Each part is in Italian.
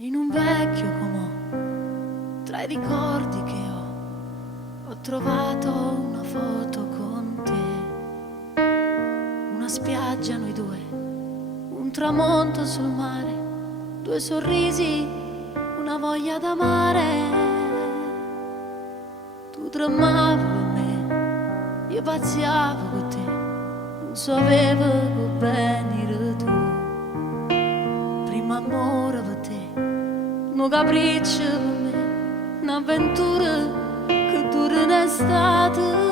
In un vecchio comò, tra i ricordi che ho trovato una foto con te. Una spiaggia noi due, un tramonto sul mare, due sorrisi, una voglia d'amare. Tu tremavi per me, io pazziavo con te, non sapevo che venire tu. Primo amore per te, un capriccio per me, un'avventura che dura un'estate.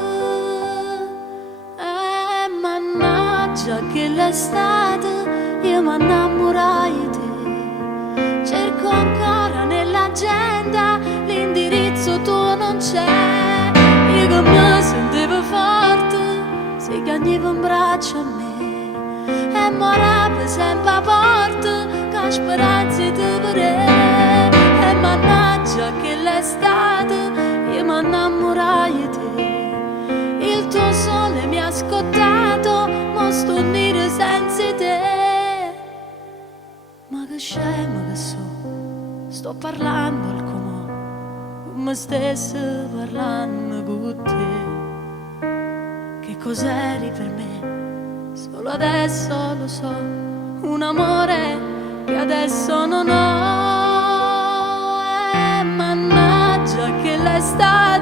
Mannaggia che l'estate io mi innamorai di te. Cerco ancora nell'agenda, l'indirizzo tuo non c'è. Io che mi sentivo forte, si cagneva un braccio a me e morava sempre a porta con speranze di vedere. E mannaggia che l'estate io mi innamorai di te. Il tuo sole mi ha scottato, mo sto nero senza te. Ma che scema che sto parlando al comò, come stesse parlando con te. Che cos'eri per me, solo adesso lo so, un amore che adesso non ho. Mannaggia che l'estate